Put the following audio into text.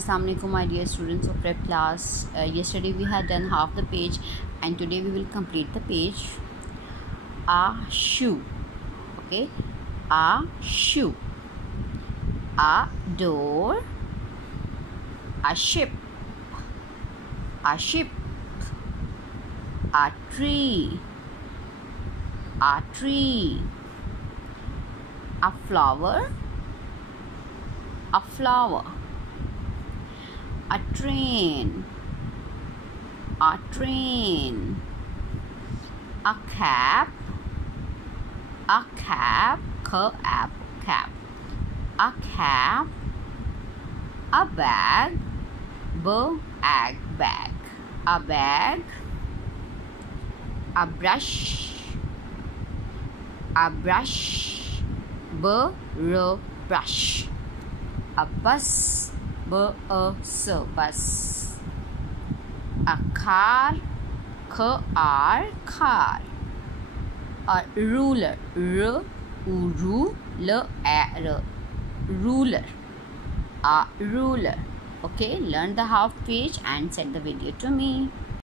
Assalamu alaikum, my dear students of prep class. Yesterday we had done half the page and today we will complete the page. A shoe. Okay. A shoe. A door. A ship. A ship. A tree. A tree. A flower. A flower. A train. A train. A cap. A cap. Cap. A cap. A bag. Bag. A bag. A brush. A brush. Brush. A bus. Bus. A car. Car. A ruler. Ruler. A ruler. Okay, learn the half page and send the video to me.